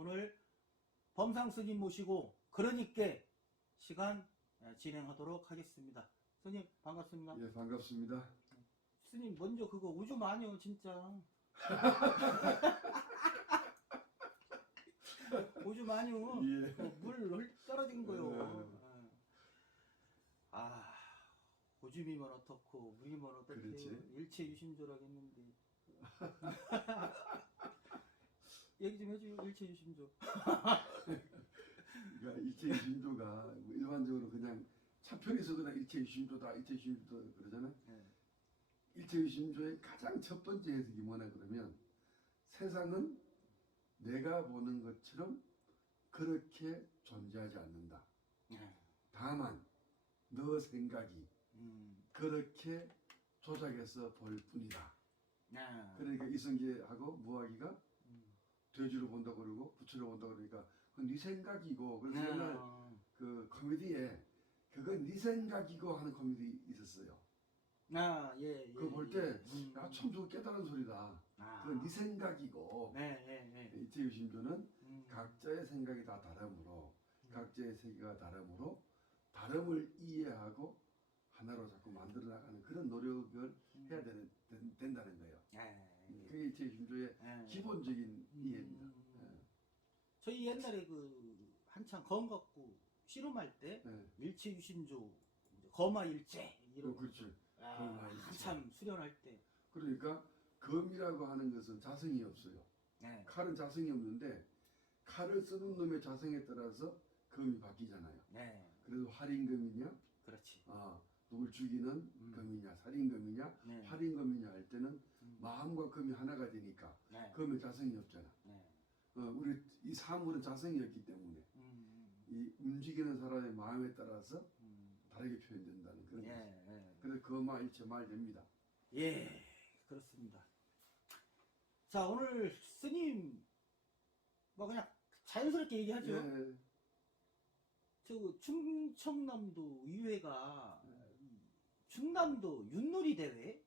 오늘 범상 스님 모시고 그러니까 시간 진행하도록 하겠습니다. 스님 반갑습니다. 예, 반갑습니다. 스님 먼저 그거 오줌 마녀 진짜. 오줌 마녀. 예. 물 떨어진 거요. 아, 오줌이면 어떻고 물이면 어떻게 일체 유심조라고 했는데. 얘기 좀 해줘요. 일체 유심조. 그러니까 일체유심조가 일반적으로 그냥 차편에서 그냥 일체유심조다, 일체유심조 그러잖아요. 일체유심조의 가장 첫 번째 해석이 뭐냐 그러면 세상은 내가 보는 것처럼 그렇게 존재하지 않는다. 다만 너 생각이 그렇게 조작해서 볼 뿐이다. 그러니까 이성계하고 무화기가 돼지로 본다 그러고 부처로 본다 그러니까 그건 네 생각이고. 그래서 옛날 그 코미디에 그건 네 생각이고 하는 코미디 있었어요. 예. 그거 볼 때 참 저거 깨달은 소리다. 그건 네 생각이고. 일체유심조는 각자의 생각이 다 다르므로 각자의 세계가 다르므로 다름을 이해하고 하나로 자꾸 만들어 나가는 그런 노력을 해야 된다는 거예요. 그게 일체유심조의 기본적인 이해입니다. 저희 옛날에 그 한창 검 갖고 씨름할 때 일체유심조 거마일체 이런 그렇죠. 한참 수련할 때. 그러니까 검이라고 하는 것은 자성이 없어요. 칼은 자성이 없는데 칼을 쓰는 놈의 자성에 따라서 검이 바뀌잖아요. 그래서 활인검이냐, 그렇지. 누굴 죽이는 검이냐, 살인검이냐, 활인검이냐 할 때는 마음과 검이 하나가 되니까 검의 자성이 없잖아. 우리 이 사물은 자성이 없기 때문에 이 움직이는 사람의 마음에 따라서 다르게 표현된다는 그런 거죠. 그래서 거마일체 말됩니다. 예, 그렇습니다. 자, 오늘 스님 뭐 그냥 자연스럽게 얘기하죠. 저 충청남도 의회가 충남도 윷놀이 대회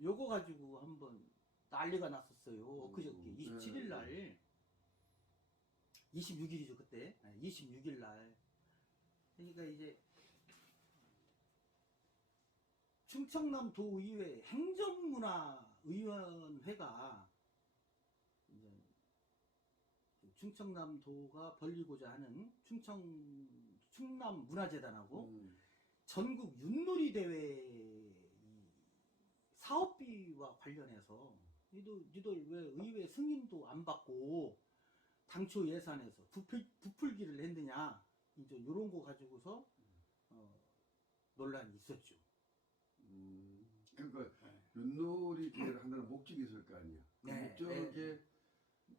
요거 가지고 한번 난리가 났었어요. 엊그저께 27일 날 26일이죠 그때. 26일 날. 그러니까 이제 충청남도의회 행정문화위원회가 이제 충청남도가 벌리고자 하는 충남문화재단하고 전국 윷놀이 대회 사업비와 관련해서 니들 왜 의회 승인도 안 받고 당초 예산에서 부풀기를 했느냐 이제 이런 거 가지고서 논란이 있었죠. 그러니까 윷놀이 대회를 한다는 목적이 있을 거 아니야. 그 목적에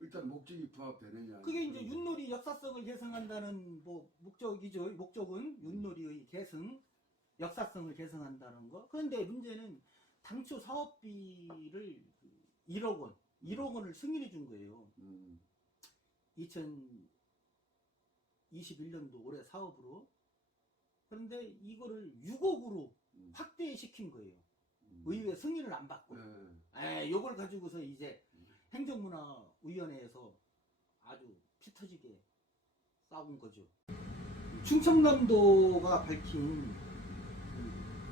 일단 목적이 부합되느냐. 그게 이제 윷놀이 역사성을 계승한다는 뭐 목적이죠. 목적은 윷놀이의 계승, 역사성을 계승한다는 거. 그런데 문제는 당초 사업비를 1억 원을 승인해 준 거예요. 2021년도 올해 사업으로. 그런데 이거를 6억으로 확대시킨 거예요. 의회 승인을 안 받고. 요걸 가지고서 이제 행정문화위원회에서 아주 피 터지게 싸운 거죠. 충청남도가 밝힌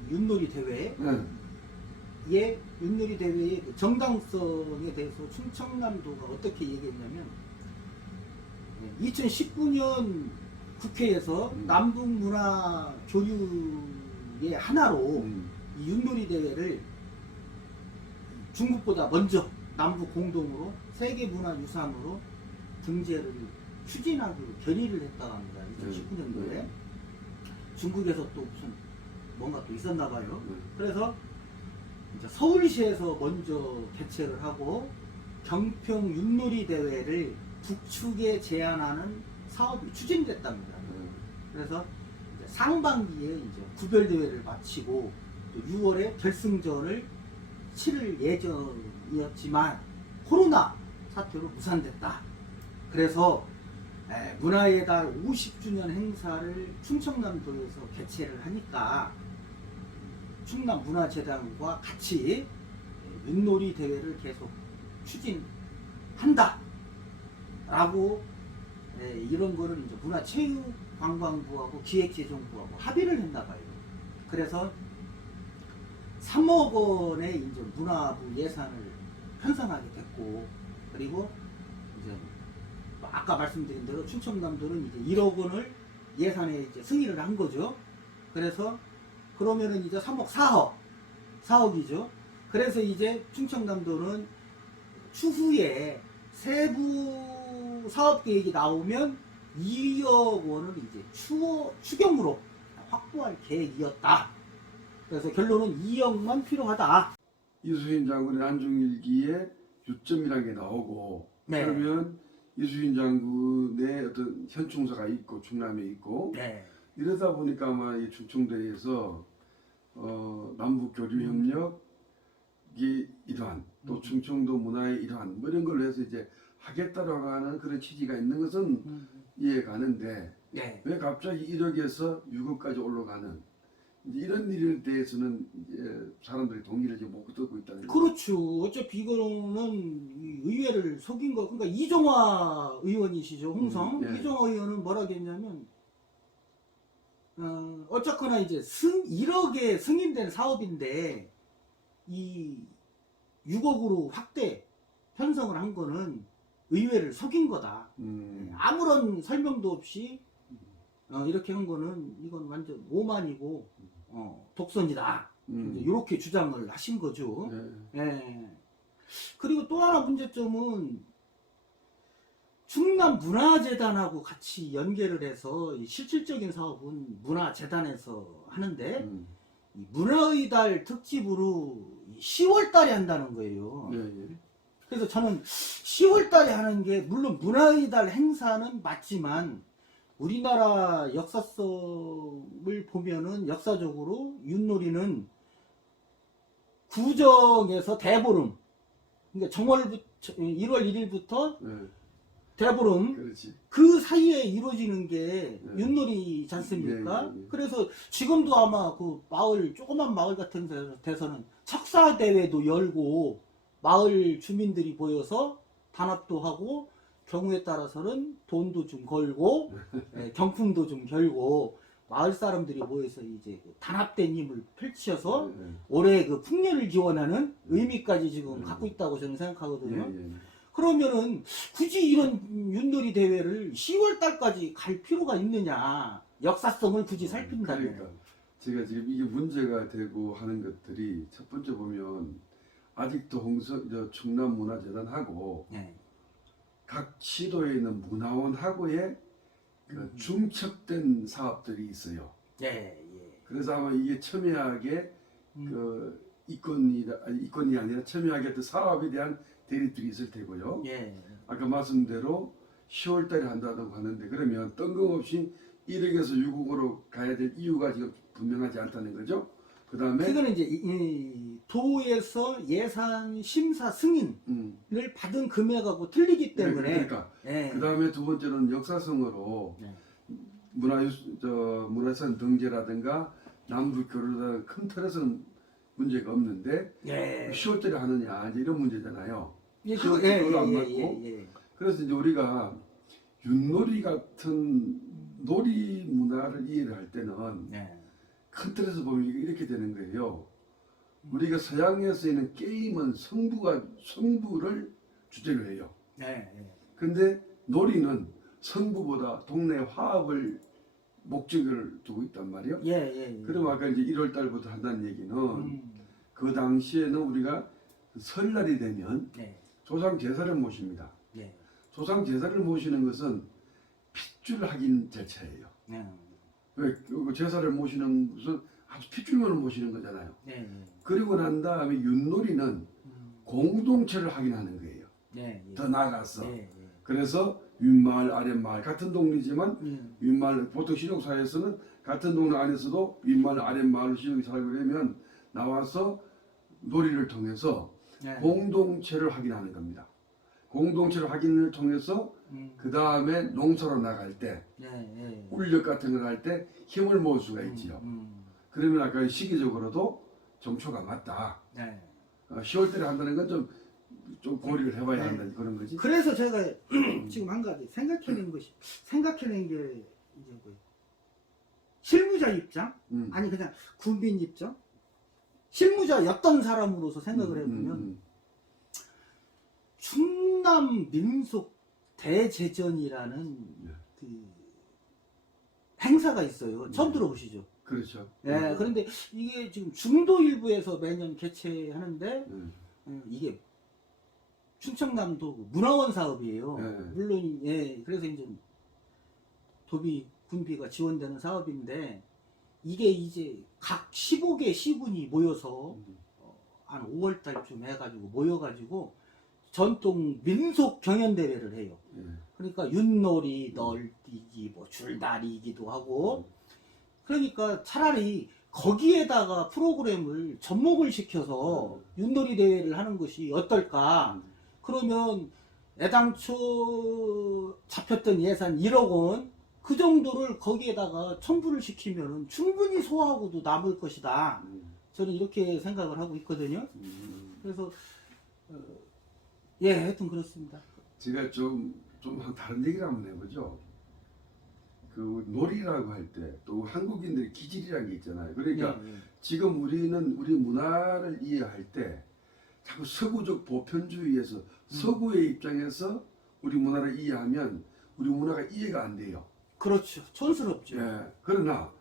윷놀이 대회, 윷놀이 대회의 그 정당성에 대해서 충청남도가 어떻게 얘기했냐면 2019년 국회에서 남북문화교류의 하나로 이 윷놀이 대회를 중국보다 먼저 남북 공동으로 세계문화유산으로 등재를 추진하고 결의를 했다고 합니다. 2019년도에. 중국에서 또 무슨 뭔가 또 있었나 봐요. 그래서 이제 서울시에서 먼저 개최를 하고 경평 윷놀이 대회를 북측에 제안하는 사업이 추진됐답니다. 그래서 이제 상반기에 이제 구별 대회를 마치고 또 6월에 결승전을 치를 예정이었지만 코로나 사태로 무산됐다. 그래서 문화의 달 50주년 행사를 충청남도에서 개최를 하니까 충남문화재단과 같이 윷놀이 대회를 계속 추진한다. 라고 이런 거를 이제 문화체육관광부하고 기획재정부하고 합의를 했나 봐요. 그래서 3억 원의 이제 문화부 예산을 편성하게 됐고, 그리고 이제 아까 말씀드린 대로 충청남도는 이제 1억 원을 예산에 이제 승인을 한 거죠. 그래서 그러면은 이제 3억 4억이죠. 그래서 이제 충청남도는 추후에 세부 사업 계획이 나오면 2억 원을 이제 추경으로 확보할 계획이었다. 그래서 결론은 2억만 필요하다. 이수인 장군의 안중일기에 유점이라는 게 나오고 네. 그러면 이수인 장군의 어떤 현충사가 있고 충남에 있고 네. 이러다 보니까 아마 이 충청도에서 남북 교류 협력이 일환 또 충청도 문화의 일환 뭐 이런 걸로 해서 이제 하겠다라고 하는 그런 취지가 있는 것은 이해가는데 네. 왜 갑자기 1억에서 6억까지 올라가는 이제 이런 일에 대해서는 이제 사람들이 동의를 지금 못 듣고 있다는 거죠. 그렇죠. 어차피 이거는 이 의회를 속인 거. 그러니까 이종화 의원이시죠, 홍성. 네. 이종화 의원은 뭐라고 했냐면, 어쨌거나 이제 1억에 승인된 사업인데, 이 6억으로 확대 편성을 한 거는 의회를 속인 거다. 아무런 설명도 없이 이렇게 한 거는 이건 완전 오만이고 독선이다. 이렇게 주장을 하신 거죠. 네. 예. 그리고 또 하나 문제점은 충남문화재단하고 같이 연계를 해서 이 실질적인 사업은 문화재단에서 하는데 이 문화의 달 특집으로 10월 달에 한다는 거예요. 예, 예. 그래서 저는 10월 달에 하는 게 물론 문화의 달 행사는 맞지만 우리나라 역사성을 보면은 역사적으로 윷놀이는 구정에서 대보름, 그러니까 정월부터 1월 1일부터 네. 대보름 그렇지. 그 사이에 이루어지는 게 네. 윷놀이지 않습니까? 네, 네, 네. 그래서 지금도 아마 그 마을 조그만 마을 같은 데서는 척사 대회도 열고 마을 주민들이 모여서 단합도 하고 경우에 따라서는 돈도 좀 걸고 경품도 좀 결고 마을 사람들이 모여서 이제 단합된 힘을 펼쳐서 네, 네. 올해 그 풍년을 기원하는 의미까지 지금 갖고 있다고 저는 생각하거든요. 예, 예. 그러면은 굳이 이런 윷놀이 대회를 10월 달까지 갈 필요가 있느냐? 역사성을 굳이 살핀다면. 그러니까 제가 지금 이게 문제가 되고 하는 것들이 첫 번째 보면 아직도 충남문화재단하고 네. 각 시도에 있는 문화원하고의 그 중첩된 사업들이 있어요. 예, 예. 그래서 아마 이게 첨예하게 그 이권이 아니라 첨예하게 또 사업에 대한 대립들이 있을 테고요. 예. 아까 말씀대로 10월달에 한다고 하는데 그러면 뜬금없이 1억에서 6억으로 가야 될 이유가 지금 분명하지 않다는 거죠. 그 다음에 그거는 이제 이 도에서 예산 심사 승인을 받은 금액하고 틀리기 때문에. 그러니까 예. 그 다음에 두 번째는 역사성으로 네. 문화유산 등재라든가 남북 교류라든가 큰 틀에서는 문제가 없는데 예. 10월달에 하느냐 이제 이런 문제잖아요. 예, 시월 예, 달도 안 예, 맞고. 예. 그래서 이제 우리가 윷놀이 같은 놀이 문화를 이해를 할 때는 예. 큰 틀에서 보면 이렇게 되는 거예요. 우리가 서양에서 있는 게임은 성부를 주제로 해요. 예. 예. 근데 놀이는 성부보다 동네 화합을 목적을 두고 있단 말이에요. 예, 예. 그럼 아까 이제 1월 달부터 한다는 얘기는 그 당시에는 우리가 설날이 되면 네. 조상 제사를 모십니다. 네. 조상 제사를 모시는 것은 핏줄 확인 절차예요. 네. 왜 제사를 모시는 것은 아주 핏줄만을 모시는 거잖아요. 네. 그리고 난 다음에 윷놀이는 공동체를 확인하는 거예요. 네. 예. 더 나아가서. 네. 그래서 윗마을, 아랫마을 같은 동네지만 윗마을 보통 신용사에서는 같은 동네 안에서도 윗마을, 아랫마을로 신용이 살고 그러면 나와서 놀이를 통해서 네. 공동체를 확인하는 겁니다. 공동체를 확인을 통해서 그 다음에 농사로 나갈 때 네. 울력 같은 걸 할 때 힘을 모을 수가 있지요. 그러면 아까 시기적으로도 정초가 맞다. 네. 10월 달에 한다는 건 좀 좀 고려를 해봐야 한다 그런 거지. 그래서 제가 지금 한 가지 생각해낸 게 이제 뭐 실무자 입장 아니 그냥 국민 입장 실무자였던 사람으로서 생각을 해보면 충남 민속 대제전이라는 그 행사가 있어요. 처음 들어보시죠? 그렇죠. 예, 그런데 이게 지금 중도 일부에서 매년 개최하는데 이게 충청남도 문화원 사업이에요. 물론 예, 그래서 이제 도비 군비가 지원되는 사업인데 이게 이제 각 15개 시군이 모여서 한 5월 달쯤 해가지고 모여가지고 전통 민속 경연 대회를 해요. 그러니까 윷놀이, 널뛰기, 뭐 줄다리기도 하고 그러니까 차라리 거기에다가 프로그램을 접목을 시켜서 윷놀이 대회를 하는 것이 어떨까? 그러면 애당초 잡혔던 예산 1억 원 그 정도를 거기에다가 첨부를 시키면 충분히 소화하고도 남을 것이다. 저는 이렇게 생각을 하고 있거든요. 그래서 예, 하여튼 그렇습니다. 제가 좀 다른 얘기를 한번 해보죠. 그 놀이라고 할 때 또 한국인들의 기질이라는 게 있잖아요. 그러니까 지금 우리는 우리 문화를 이해할 때 자꾸 서구적 보편주의에서 서구의 입장에서 우리 문화를 이해하면 우리 문화가 이해가 안 돼요. 그렇죠. 촌스럽죠. 예. 그러나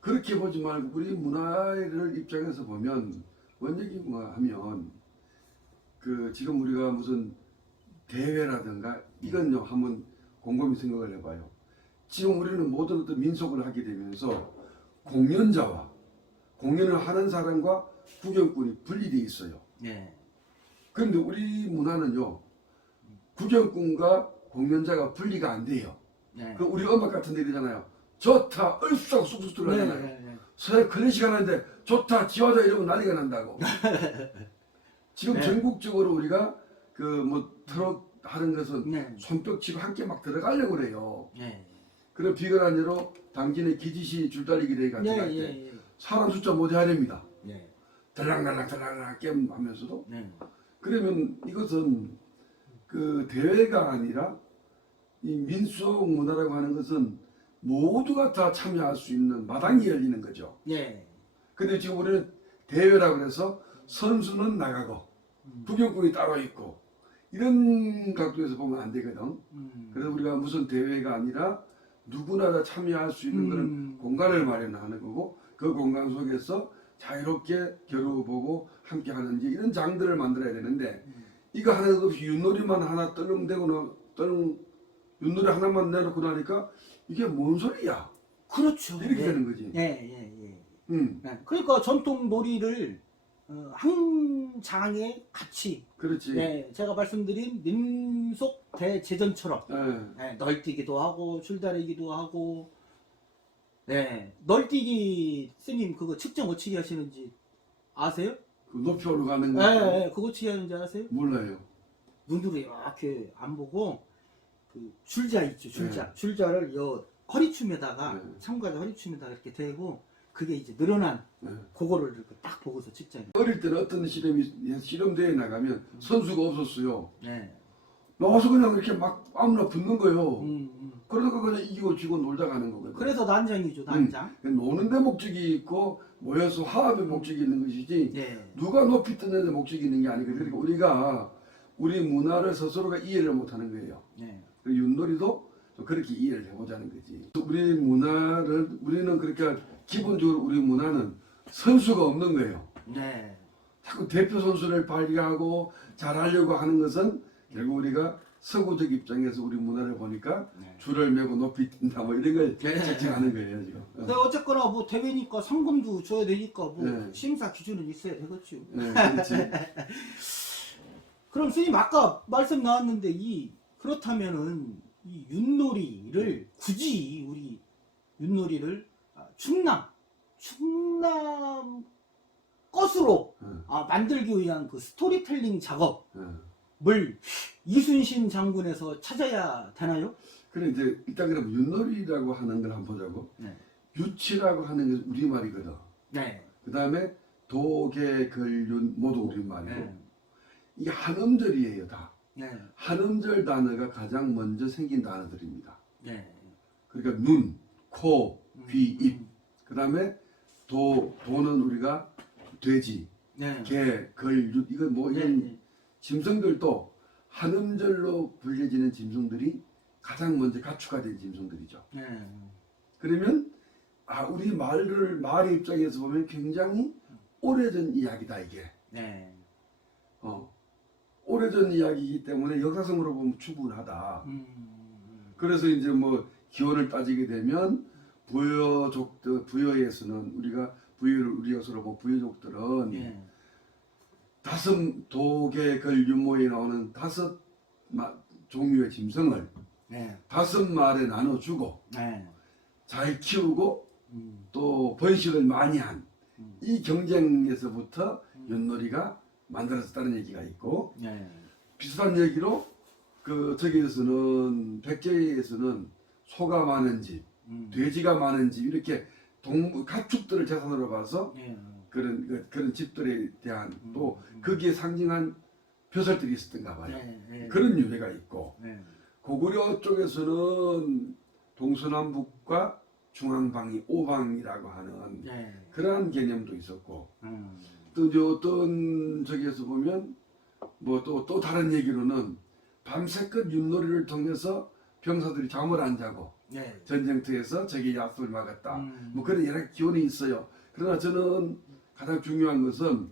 그렇게 보지 말고 우리 문화를 입장에서 보면 원적인가 하면 그 지금 우리가 무슨 대회라든가 이건요 한번 곰곰이 생각을 해봐요. 지금 우리는 모든 어떤 민속을 하게 되면서 공연자와 공연을 하는 사람과 구경꾼이 분리되어 있어요. 네. 그런데 우리 문화는요 구경꾼과 공연자가 분리가 안 돼요. 네. 그 우리 음악 같은 데 이러잖아요. 좋다 얼쑤하고 쑥쑥 들어가잖아요. 네. 서야 클래식 하는데 좋다 지화자 이러면 난리가 난다고. 지금 네. 전국적으로 우리가 그 뭐 트럭 하는 것은 네. 손뼉 치고 함께 막 들어가려고 그래요. 네. 그런 비근한 예로 당진의 기지시 줄다리기 대회 같은 거 할 때 사람 숫자 못 하렵니다. 네. 들락날락 게임 하면서도 네. 그러면 이것은 그 대회가 아니라 이 민속 문화라고 하는 것은 모두가 다 참여할 수 있는 마당이 열리는 거죠. 네. 근데 지금 우리는 대회라고 해서 선수는 나가고 구경꾼이 따로 있고 이런 각도에서 보면 안 되거든. 그래서 우리가 무슨 대회가 아니라 누구나 다 참여할 수 있는 그런 공간을 마련하는 거고 그 공간 속에서 자유롭게 겨루어보고 함께 하는지 이런 장들을 만들어야 되는데 이거 하나도 없이 윷놀이만 하나 윷놀이 하나만 내놓고 나니까 이게 뭔 소리야? 그렇죠. 이렇게 네. 되는 거지. 네. 네. 그러니까 전통 놀이를 한 장에 같이 그렇지. 네, 제가 말씀드린 민속 대제전처럼 네. 널뛰기도 하고 줄다리기도 하고 널뛰기 스님 그거 측정 어떻게 하시는지 아세요? 그 높이 올라가는 거. 그거 어떻게 하는지 아세요? 몰라요. 눈으로 이렇게 안 보고 그 줄자 있죠, 줄자를 요 허리춤에다가 참가자 허리춤에다가 이렇게 대고 그게 이제 늘어난 그거를 이렇게 딱 보고서 측정해. 어릴 때는 어떤 실험대회에 나가면 선수가 없었어요. 네. 나와서 그냥 이렇게 막 아무나 붙는 거예요. 그러다가 그냥 이기고 지고 놀다 가는 거거든요. 그래서 난장이죠, 난장. 노는데 목적이 있고 모여서 화합의 목적이 있는 것이지 누가 높이 뜨는 데 목적이 있는 게 아니거든요. 그러니까 우리가 우리 문화를 스스로가 이해를 못하는 거예요. 윷놀이도 좀 그렇게 이해를 해보자는 거지. 우리는 그렇게 기본적으로 우리 문화는 선수가 없는 거예요. 자꾸 대표 선수를 발휘하고 잘하려고 하는 것은 결국 우리가 서구적 입장에서 우리 문화를 보니까 줄을 메고 높이 뛴다 뭐 이런 걸 채팅하는 거예요 지금. 근데 어쨌거나 뭐 대회니까 상금도 줘야 되니까 뭐 심사 기준은 있어야 되겠죠. 그렇지. 그럼 스님 아까 말씀 나왔는데 그렇다면은 이 윷놀이를 굳이 우리 윷놀이를 충남 것으로 만들기 위한 그 스토리텔링 작업을 이순신 장군에서 찾아야 되나요? 그래 이제 일단 그럼 윷놀이라고 하는 걸 한번 보자고. 유치라고 하는 게 우리말이거든. 그 다음에 도계, 걸륜 모두 우리말이고 이게 한음절이에요 다. 네. 한음절 단어가 가장 먼저 생긴 단어들입니다. 네. 그러니까 눈, 코, 귀, 입. 그 다음에 도는 우리가 돼지, 네. 개, 걸, 윷 이건 뭐 이런 네. 짐승들도 한음절로 불려지는 짐승들이 가장 먼저 가축화 된 짐승들이죠. 네. 그러면 우리 말의 입장에서 보면 굉장히 오래전 이야기다 이게. 네. 오래전 이야기이기 때문에 역사성으로 보면 충분하다. 그래서 이제 뭐 기원을 따지게 되면 부여에서는 우리가 부여를 우리 것으로 보면 부여족들은 네. 다섯 도계 걸 유모에 나오는 다섯 종류의 짐승을 네. 다섯 마을에 나눠주고 네. 잘 키우고 또 번식을 많이 한 이 경쟁에서부터 윷놀이가 만들어졌다는 얘기가 있고 네. 비슷한 얘기로 그 저기에서는 백제에서는 소가 많은 집, 돼지가 많은 집 이렇게 가축들을 재산으로 봐서 네. 그런 집들에 대한 또 거기에 상징한 벼슬들이 있었던가 봐요. 네. 네. 그런 유래가 있고 네. 고구려 쪽에서는 동서남북과 중앙방위 오방이라고 하는 네. 그러한 개념도 있었고 또 이제 어떤 저기에서 보면 뭐 또 다른 얘기로는 밤새껏 윷놀이를 통해서 병사들이 잠을 안 자고 네. 전쟁터에서 적의 야습을 막았다. 뭐 음. 그런 여러 기원이 있어요. 그러나 저는 가장 중요한 것은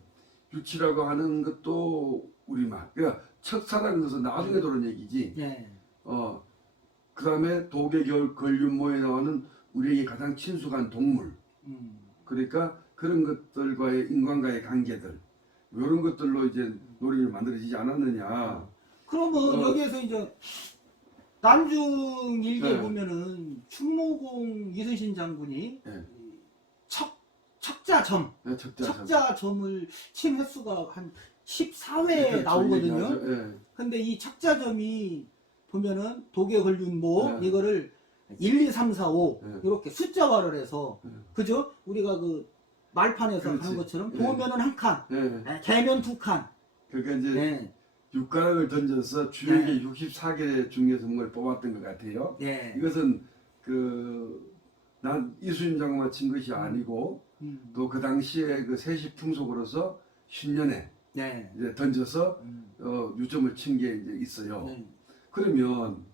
유치라고 하는 것도 우리말. 그러니까 척사라는 것은 나중에 들어온 얘기지. 네. 그 다음에 독의 걸륜모에 나오는 우리에게 가장 친숙한 동물. 그러니까 그런 것들과의 인간과의 관계들. 이런 것들로 이제 놀이를 만들어지지 않았느냐. 그러면 여기에서 이제 난중 일기에 네. 보면은 충무공 이순신 장군이 네. 척자점, 네, 적자점. 척자점을 친 횟수가 한 14회 그렇죠, 나오거든요. 얘기하죠. 예. 근데 이 척자점이 보면은 독에 걸린 모 네. 이거를 1, 2, 3, 4, 5 네. 이렇게 숫자화를 해서 네. 그죠? 우리가 그 말판에서 그렇지. 하는 것처럼 네. 도면은 한 칸, 예. 개면 두 칸. 그러니까 이제 네. 육가락을 던져서 주역의 64개 중에서 뭘 뽑았던 것 같아요. 네. 이것은 난 이순신 장군만 친 것이 아니고 또 그 당시에 그 세시 풍속으로서 신년에 네. 이제 던져서 유점을 친 게 이제 있어요. 네. 그러면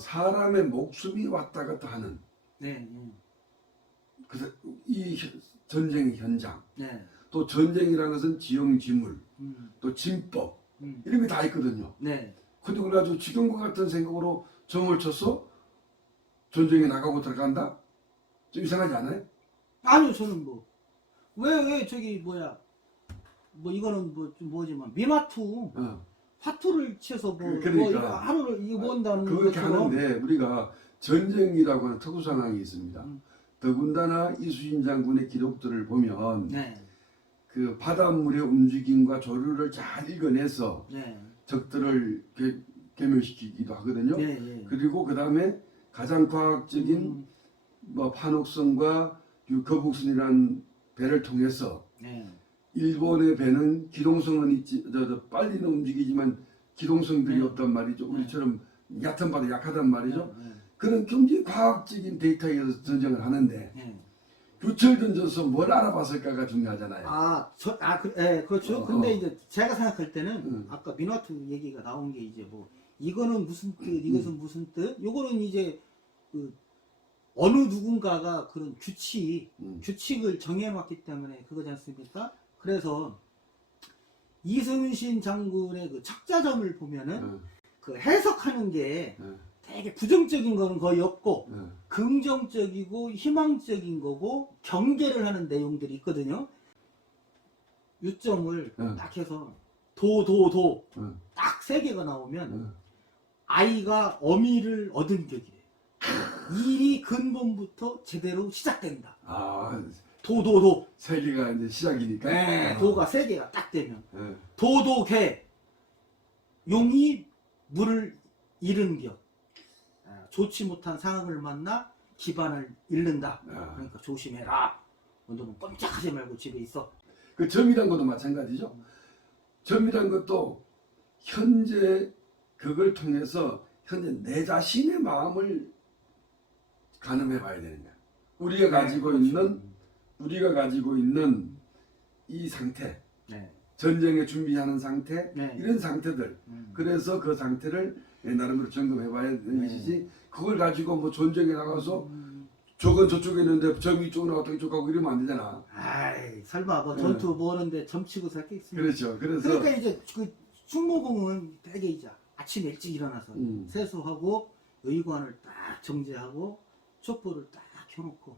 사람의 목숨이 왔다 갔다 하는 네. 이 전쟁 현장, 네. 또 전쟁이라는 것은 지형지물, 음. 또 진법 음. 이런 게 다 있거든요. 네. 근데 그래가지고 지금과 같은 생각으로 점을 쳤어? 전쟁에 나가고 들어간다? 좀 이상하지 않아요? 아니요, 저는 왜 저기 뭐 이거는 좀 뭐지만 미마투 화투를 쳐서 그러니까. 뭐 이거 하루를 이거 모은다는 그렇게 것처럼. 하는데 우리가 전쟁이라고 하는 특수 상황이 있습니다. 더군다나 이순신 장군의 기록들을 보면 네. 그 바닷물의 움직임과 조류를 잘 읽어내서 네. 적들을 괴멸시키기도 하거든요. 네. 네. 그리고 그 다음에 가장 과학적인 뭐 판옥선과 거북선이라는 배를 통해서 네. 일본의 배는 기동성은 있지, 빨리는 움직이지만 기동성들이 네. 없단 말이죠. 우리처럼 얕은 바다 약하단 말이죠. 네. 그런 굉장히 과학적인 데이터에 의해서 전쟁을 하는데 네. 유철 던져서 뭘 알아봤을까가 중요하잖아요. 그렇죠. 근데 이제 제가 생각할 때는 음. 아까 미나투 얘기가 나온 게 이제 이거는 무슨 뜻, 이것은 무슨 뜻, 요거는 이제 어느 누군가가 그런 규칙을 정해놨기 때문에 그거지 않습니까? 그래서 이순신 장군의 그 척자점을 보면은 그 해석하는 게 되게 부정적인 거는 거의 없고 긍정적이고 희망적인 거고 경계를 하는 내용들이 있거든요. 유점을 딱 해서 도 딱 세 개가 나오면 아이가 어미를 얻은 격이래요. 일이 근본부터 제대로 시작된다. 도. 세계가 이제 시작이니까. 네, 도가 세 개가 딱 되면 네. 도개 용이 물을 잃은 격. 좋지 못한 상황을 만나 기반을 잃는다. 그러니까 조심해라. 너는 꼼짝하지 말고 집에 있어. 그 점이란 것도 마찬가지죠. 점이란 것도 현재 그걸 통해서 현재 내 자신의 마음을 가늠해 봐야 되는 거야. 우리가 가지고 있는 이 상태, 네. 전쟁에 준비하는 상태, 네. 이런 상태들. 그래서 그 상태를 나름대로 점검해 봐야 되는 것이지, 그걸 가지고 뭐 전쟁에 나가서 저건 저쪽에 있는데 점이 이쪽 나갔다 이쪽 가고 이러면 안 되잖아. 아이, 설마 뭐 전투 뭐 하는데 점치고 살 게 있습니까? 그렇죠. 그래서 그러니까 이제 그 충무공은 되게 이제 아침 일찍 일어나서 세수하고 의관을 딱 정제하고 촛불을 딱 켜놓고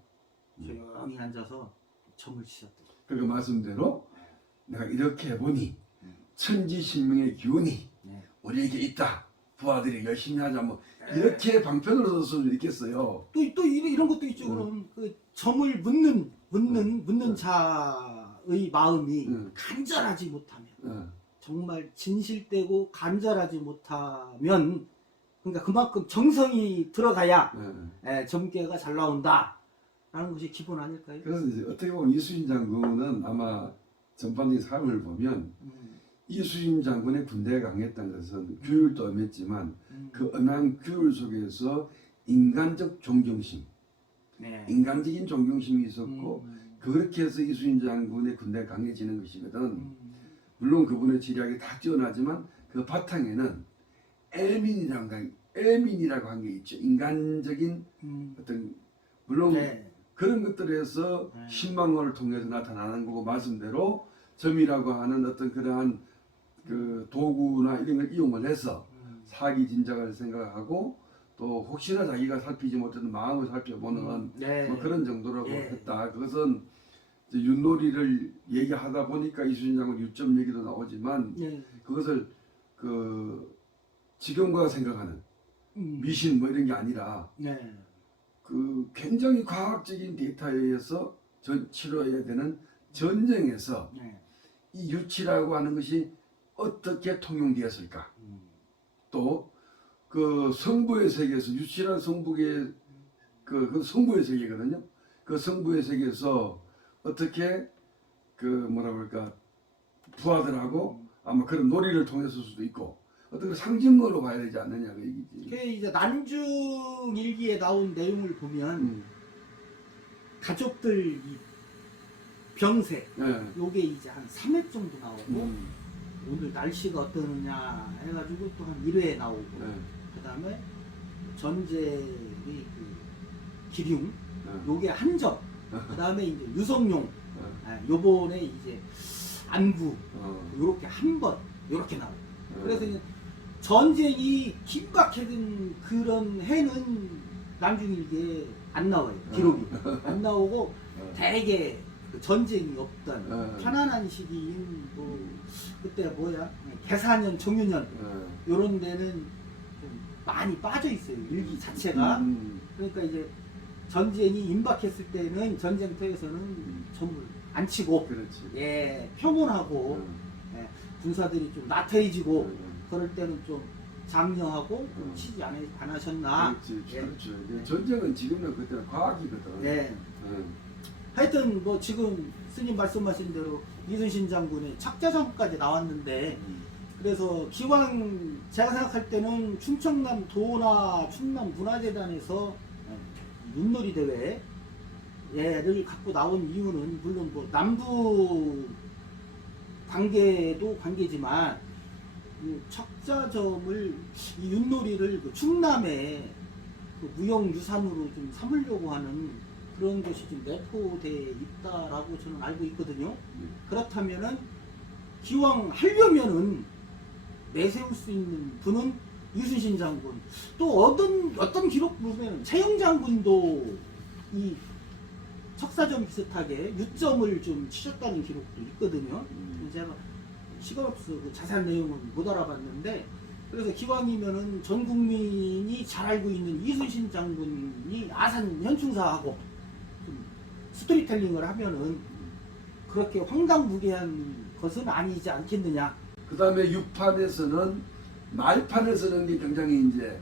조용히 앉아서 점을 치셨대. 그 말씀대로 내가 이렇게 해보니 천지신명의 기운이 네. 우리에게 있다. 부하들이 열심히 하자. 뭐 이렇게 방편으로 써서 있겠어요. 또 이런 것도 있죠. 그럼 그 점을 묻는 자의 마음이 간절하지 못하면 정말 진실되고 간절하지 못하면 그러니까 그만큼 정성이 들어가야 점괘가 잘 나온다라는 것이 기본 아닐까요? 그래서 이제 어떻게 보면 이수신 장군은 아마 전반적인 삶을 보면 이수신 장군의 군대에 강했다는 것은 규율도 엄했지만 그 엄한 규율 속에서 인간적 존경심, 네. 인간적인 존경심이 있었고 그렇게 해서 이수신 장군의 군대가 강해지는 것이거든. 물론 그분의 지략이 다 뛰어나지만 그 바탕에는 애민이라고 한 게 있죠. 인간적인 어떤 물론 네. 그런 것들에서 신망을 통해서 나타나는 거고 말씀대로 점이라고 하는 어떤 그러한 그 도구나 이런 걸 이용을 해서 사기 진작을 생각하고 또 혹시나 자기가 살피지 못했던 마음을 살펴보는 네. 뭐 그런 정도라고 예. 했다. 그것은 이제 윷놀이를 얘기하다 보니까 이수신 장군 유점 얘기도 나오지만 네. 그것을 그 지금과 생각하는 미신 뭐 이런 게 아니라 네. 그 굉장히 과학적인 데이터에 의해서 치러야 되는 전쟁에서 네. 이 유치라고 하는 것이 어떻게 통용되었을까? 또 그 성부의 세계에서 유치란 성부의 그 성부의 세계거든요. 그 성부의 세계에서 어떻게 그 뭐라 그럴까 부하들하고 아마 그런 놀이를 통했을 수도 있고 어떤 상징으로 봐야 되지 않느냐 그 얘기지. 그 이제 난중 일기에 나온 내용을 보면 가족들 이 병세 네. 요게 이제 한 3회 정도 나오고 오늘 날씨가 어떠느냐 해가지고 또 한 1회 나오고 네. 그 다음에 전제의 그 기륭 네. 요게 한 점, 그 다음에 이제 유성룡 네. 요번에 이제 안구 어. 요렇게 한 번 요렇게 나오고 네. 그래서 이제 전쟁이 긴박해진 그런 해는 난중일기에 안 나와요. 기록이 안 나오고 대개 그 전쟁이 없던 편안한 시기인 뭐 그때 뭐야 개사년 정유년 요런 데는 좀 많이 빠져 있어요. 일기 자체가. 그러니까 이제 전쟁이 임박했을 때는 전쟁터에서는 점을 안 치고 그렇지. 예 평온하고 예, 군사들이 좀 나태해지고 그럴 때는 좀 장려하고 좀 치지 안 하셨나. 그렇지. 예. 그렇죠. 전쟁은 지금은 그때는 과학이거든. 예. 하여튼 뭐 지금 스님 말씀하신 대로 이순신 장군의 착자성까지 나왔는데 그래서 기왕 제가 생각할 때는 충청남 도나 충남 문화재단에서 윷놀이 대회를 갖고 나온 이유는 물론 뭐 남부 관계도 관계지만 이 척자점을 이 윷놀이를 그 충남의 그 무형유산으로 좀 삼으려고 하는 그런 것이 좀 내포되어 있다라고 저는 알고 있거든요. 그렇다면은 기왕 하려면은 내세울 수 있는 분은 이순신 장군. 또 어떤 기록 보면 최영 장군도 이 척사점 비슷하게 유점을 좀 치셨다는 기록도 있거든요. 제가 시간 없어 그 자세한 내용은 못 알아봤는데 그래서 기왕이면은 전 국민이 잘 알고 있는 이순신 장군이 아산 현충사하고 좀 스토리텔링을 하면은 그렇게 황당무계한 것은 아니지 않겠느냐. 그 다음에 육판에서는 말판을 쓰는 게 굉장히 이제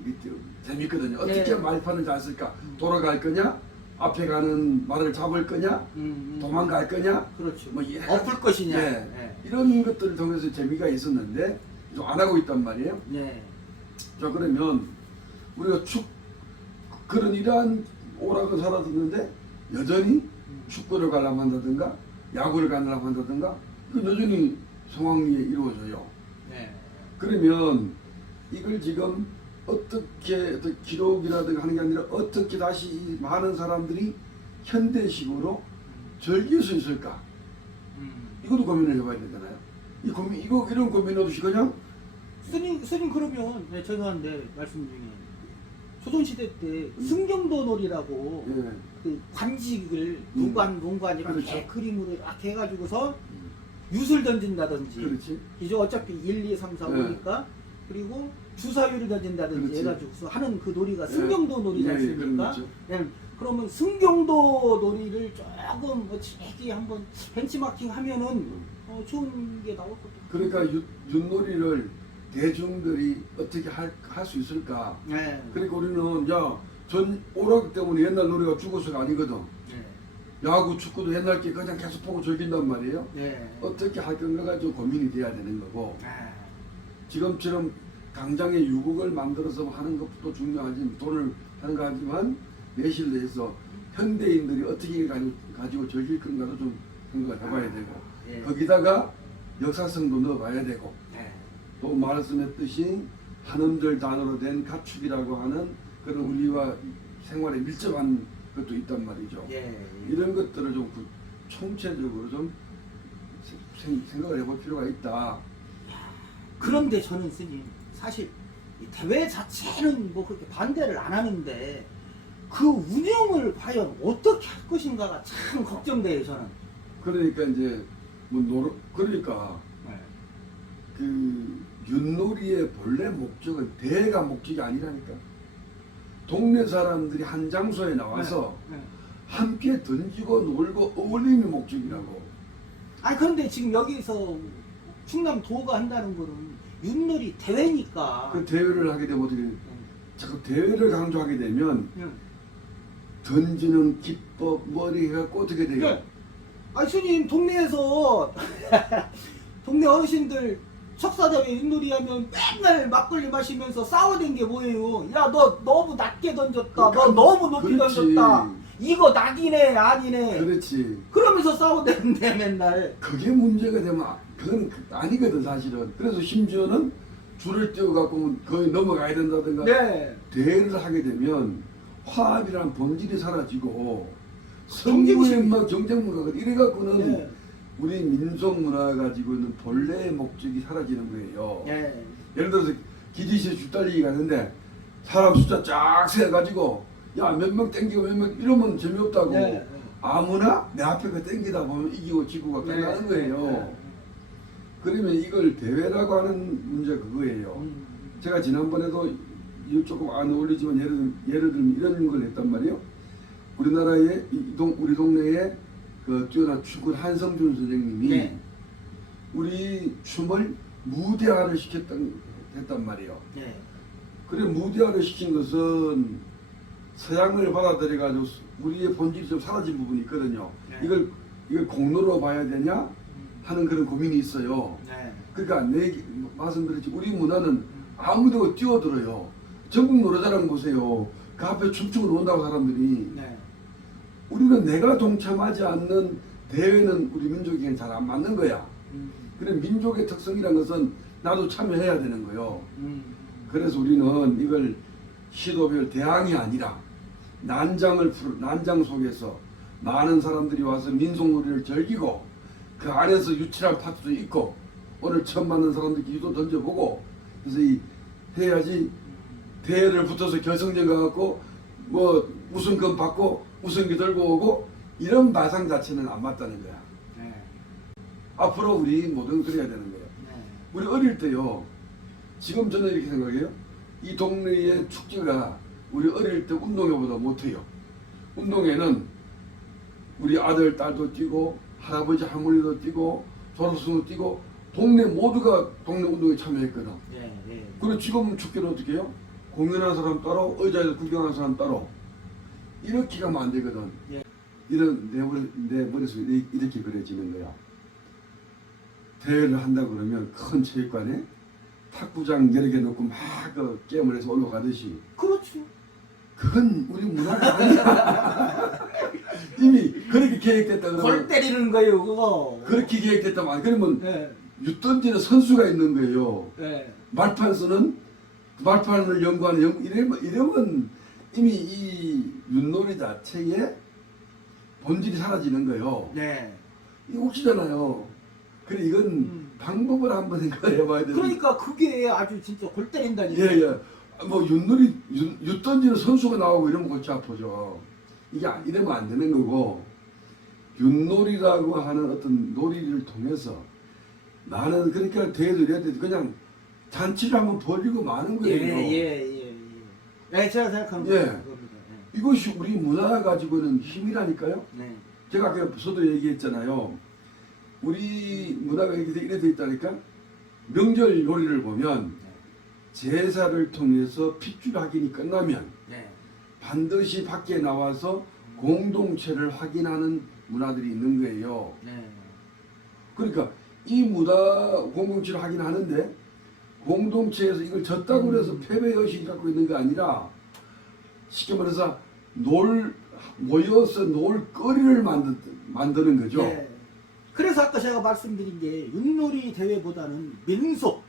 이게 재밌거든요. 어떻게 네. 말판을 잘 쓸까? 돌아갈 거냐? 앞에 가는 말을 잡을 거냐, 도망갈 거냐, 그렇죠. 뭐 이래 엎을 것이냐. 예. 네. 이런 것들을 통해서 재미가 있었는데 좀 안 하고 있단 말이에요. 네. 자, 그러면 우리가 그런 이러한 오락을 살았었는데 여전히 축구를 가려고 한다든가 야구를 가려고 한다든가 그 여전히 상황이 이루어져요. 네. 그러면 이걸 지금 어떻게 기록이라든가 하는 게 아니라 어떻게 다시 이 많은 사람들이 현대식으로 즐길 수 있을까? 이것도 고민을 해봐야 되잖아요. 이런 고민 없이 그냥 스님 그러면 네, 죄송한데 말씀 중에 조선시대 때 승경도 놀이라고 예, 그 관직을 농관 이렇게 그렇죠. 그림으로 이렇게 해가지고서 윷을 던진다든지 그렇지. 이제 어차피 1, 2, 3, 4, 네. 5니까 그리고 주사위를 던진다든지 그렇지. 해가지고서 하는 그 놀이가 네. 승경도 놀이지 예, 예, 그런 않습니까? 거죠. 네. 그러면 승경도 놀이를 조금 뭐 재기 한번 벤치마킹 하면은 좋은 게 나올 것도 그러니까 윷놀이를 대중들이 어떻게 할 수 있을까? 네. 그러니까 우리는 전 오락 때문에 옛날 놀이가 죽어서가 아니거든. 네. 야구, 축구도 옛날 게 그냥 계속 보고 즐긴단 말이에요. 네. 어떻게 할 건가가 좀 고민이 돼야 되는 거고 아, 지금처럼 당장에 유곡을 만들어서 하는 것도 중요하지 돈을 하는 거 하지만 내실내에서 현대인들이 어떻게 가지고 즐길 건가도 좀 생각을 해봐야 되고 예. 거기다가 역사성도 넣어봐야 되고 네. 또 말씀했듯이 한음절 단어로 된 가축이라고 하는 그런 우리와 생활에 밀접한 것도 있단 말이죠. 예. 이런 것들을 좀 총체적으로 좀 생각을 해볼 필요가 있다. 그런데 저는 스님 사실 이 대회 자체는 뭐 그렇게 반대를 안 하는데 그 운영을 과연 어떻게 할 것인가가 참 걱정돼요 저는. 그러니까 이제 그러니까 그 윷놀이의 본래 목적은 대회가 목적이 아니라니까. 동네 사람들이 한 장소에 나와서 네. 함께 던지고 놀고 어울림이 목적이라고. 아니 그런데 지금 여기서 충남 도가 한다는 거는 윷놀이 대회니까. 그 대회를 하게 되면 어떻게 자꾸 대회를 강조하게 되면 네. 던지는 기법 머리 해갖고 어떻게 돼요? 네. 아니 스님 동네에서 동네 어르신들 척사대회 윷놀이 하면 맨날 막걸리 마시면서 싸워댄 게 뭐예요? 야 너 너무 낮게 던졌다. 그러니까 너 너무 높이 그렇지. 던졌다. 이거 낙이네 아니네. 그렇지. 그러면서 싸워대는데 맨날. 그게 문제가 되면 그건 아니거든 사실은. 그래서 심지어는 줄을 띄워갖고 거의 넘어가야 된다든가 네. 대회를 하게 되면 화합이란 본질이 사라지고 경쟁심이- 성부의 막 경쟁문화가 이래갖고는 네. 우리 민속 문화가 가지고 있는 본래의 목적이 사라지는 거예요. 네. 예를 들어서 기지시에 줄달리기 가는데 사람 숫자 쫙 세가지고 야 몇 명 땡기고 몇 명 이러면 재미없다고. 네. 아무나 내 앞에 거 땡기다 보면 이기고 지고가 끝나는 거예요. 네. 그러면 이걸 대회라고 하는 문제가 그거예요. 제가 지난번에도 이거 조금 안 어울리지만 예를 들면 이런 걸 했단 말이에요. 우리나라의 우리 동네에 그 뛰어난 춤꾼 한성준 선생님이 네. 우리 춤을 무대화를 했단 말이에요. 네. 그래 무대화를 시킨 것은 서양을 받아들여가지고 우리의 본질이 좀 사라진 부분이 있거든요. 네. 이걸 공로로 봐야 되냐 하는 그런 고민이 있어요. 네. 그러니까 말씀드렸지 우리 문화는 아무데나 뛰어들어요. 전국 노래자랑 보세요. 그 앞에 춤추고 논다고 사람들이. 네. 우리는 내가 동참하지 않는 대회는 우리 민족에겐 잘 안 맞는 거야. 그래 민족의 특성이란 것은 나도 참여해야 되는 거예요. 그래서 우리는 이걸 시도별 대항이 아니라 난장 속에서 많은 사람들이 와서 민속놀이를 즐기고 그 안에서 유치한 파트도 있고 오늘 처음 만난 사람들끼리 유도 던져보고 그래서 해야지 대회를 붙어서 결승전 가갖고 뭐 우승금 받고 우승기 들고 오고 이런 마상 자체는 안 맞다는 거야. 네. 앞으로 우리 모든 그래야 되는 거예요. 네. 우리 어릴 때요. 지금 저는 이렇게 생각해요. 이 동네의 축제가 우리 어릴 때 운동회보다 못해요. 운동회는 우리 아들, 딸도 뛰고 할아버지, 할머니도 뛰고 졸업생도 뛰고 동네 모두가 동네 운동에 참여했거든. 네. 네. 그리고 지금 축제는 어떻게 해요? 공연하는 사람 따로 의자에서 구경하는 사람 따로 이렇게 가면 안 되거든. 예. 이런 내 머릿속에 이렇게 그려지는 거야. 대회를 한다 그러면 큰 체육관에 탁구장 여러 개 놓고 막 그 게임을 해서 올라가듯이 그렇죠. 그건 우리 문화가 아니야. 이미 그렇게 계획됐다 골 그러면 때리는 거예요, 그거. 그렇게 계획됐다면 그러면 예, 윷던지는 선수가 있는 거예요. 예. 말판수는 말판을 연구하는 이러면 이미 이 윷놀이 자체의 본질이 사라지는 거예요. 네. 이거 웃기잖아요. 그래 이건 방법을 한번 생각해 봐야 되는. 그러니까 그게 아주 진짜 골 때린다니까. 예예. 뭐 윷놀이 윷 던지는 선수가 나오고 이러면 골치 아프죠. 이게 이러면 안 되는 거고 윷놀이라고 하는 어떤 놀이를 통해서 나는 그러니까 대회도 이래야 돼 그냥 잔치를 한번 벌리고 마는 거예요. 예. 제가 생각하는 예. 겁니다. 이것이 우리 문화가 가지고는 힘이라니까요. 네. 제가 아까 서도 얘기했잖아요. 우리 문화가 이래 돼 있다니까. 명절 놀이를 보면 제사를 통해서 핏줄 확인이 끝나면 네. 반드시 밖에 나와서 공동체를 확인하는 문화들이 있는 거예요. 네. 그러니까 이 문화 공동체를 확인하는데 공동체에서 이걸 졌다고 해서 패배 의식을 갖고 있는 게 아니라 쉽게 말해서 모여서 놀 거리를 만드는 거죠. 네. 그래서 아까 제가 말씀드린 게 윷놀이 대회보다는 민속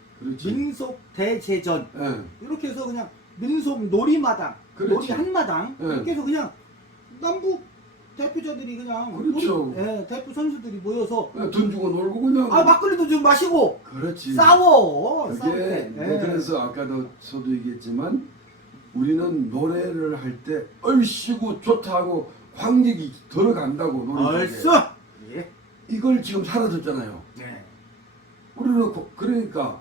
대제전 예. 이렇게 해서 그냥 민속 놀이마당, 그렇지. 놀이 한마당 예. 이렇게 해서 그냥 남북 대표자들이 그냥 그렇죠. 대표 선수들이 모여서 돈 주고 놀고 그냥. 막걸리도 좀 마시고 그렇지. 싸워. 싸울 그게 때. 네, 그래서 아까도 저도 얘기했지만 우리는 노래를 할 때 얼씨구 좋다고 관객이 들어간다고 노래. 얼쑤. 예. 이걸 지금 사라졌잖아요. 네. 우리는 그러니까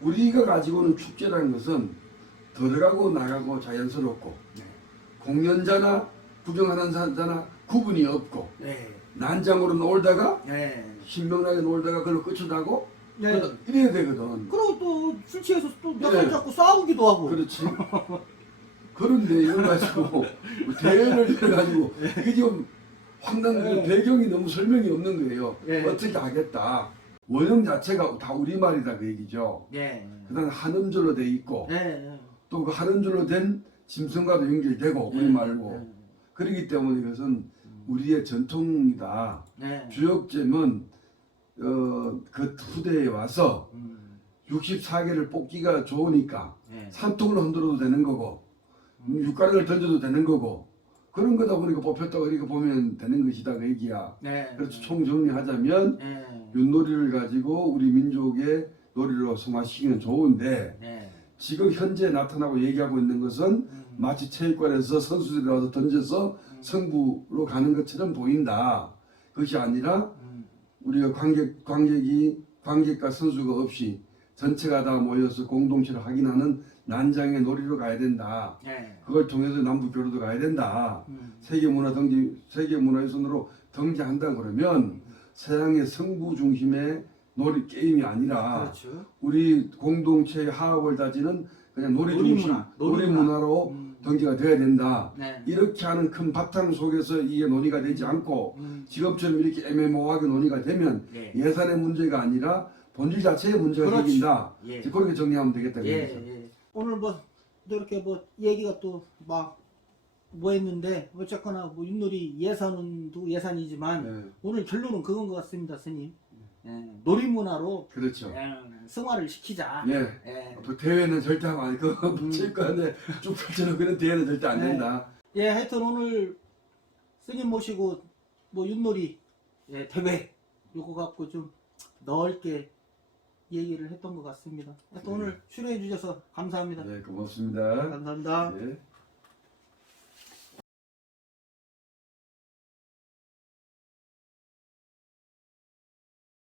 우리가 가지고는 축제라는 것은 들어가고 나가고 자연스럽고 네. 공연자나 구경하는 사람자나 구분이 없고 네. 난장으로 놀다가 네. 신명나게 놀다가 그걸로 끝이 나고 네. 이래야 되거든. 그리고 또 술 취해서 또 몇 네. 살 잡고 싸우기도 하고. 그렇지. 그런데 이걸 가지고 대회를 해가지고 이게 지금 황당 네. 배경이 너무 설명이 없는 거예요. 네. 어떻게 하겠다. 원형 자체가 다 우리말이다 그 얘기죠. 네. 그다음 한음절로 돼 있고 네. 또 그 한음절로 된 짐승과도 연결되고 우리말고 네. 그렇기 때문에 이것은 우리의 전통이다. 네. 주역점은 그 후대에 와서 64개를 뽑기가 좋으니까 네. 산통을 흔들어도 되는 거고 육가락을 던져도 되는 거고 그런 거다 보니까 뽑혔다고 이렇게 보면 되는 것이다 그 얘기야. 네. 그래서 총정리하자면 네. 윷놀이를 가지고 우리 민족의 놀이로 승화시키면 좋은데 네. 지금 현재 나타나고 얘기하고 있는 것은 마치 체육관에서 선수들이 와서 던져서 승부로 가는 것처럼 보인다. 그것이 아니라 우리가 관객과 선수가 없이 전체가 다 모여서 공동체를 확인하는 난장의 놀이로 가야 된다. 네. 그걸 통해서 남북교류도 가야 된다. 세계문화유산으로 등재한다 그러면 서양의 승부 중심의 놀이 게임이 아니라 그렇죠. 우리 공동체의 하합을 다지는 그냥 놀이 중심, 놀이문화로 등재가 돼야 된다. 네. 이렇게 하는 큰 바탕 속에서 이게 논의가 되지 않고 지금처럼 이렇게 애매모호하게 논의가 되면 네. 예산의 문제가 아니라 본질 자체의 문제가 그렇지. 생긴다. 예. 이제 그렇게 정리하면 되겠다. 예, 그래서. 예. 오늘 뭐 이렇게 뭐 얘기가 또 뭐 했는데 어쨌거나 뭐 윷놀이 예산도 예산이지만 네. 오늘 결론은 그건 것 같습니다, 스님. 예, 놀이문화로 그렇죠. 승화를 시키자. 예. 예. 또 대회는 절대 하면 안 되고 체육관에 쭉 펼쳐놓고 그런 대회는 절대 안 네. 된다. 예, 하여튼 오늘 스님 모시고 뭐 윷놀이 대회 요거 갖고 좀 넓게 얘기를 했던 것 같습니다. 하여튼 오늘 출연해 주셔서 감사합니다. 네, 고맙습니다. 감사합니다. 네.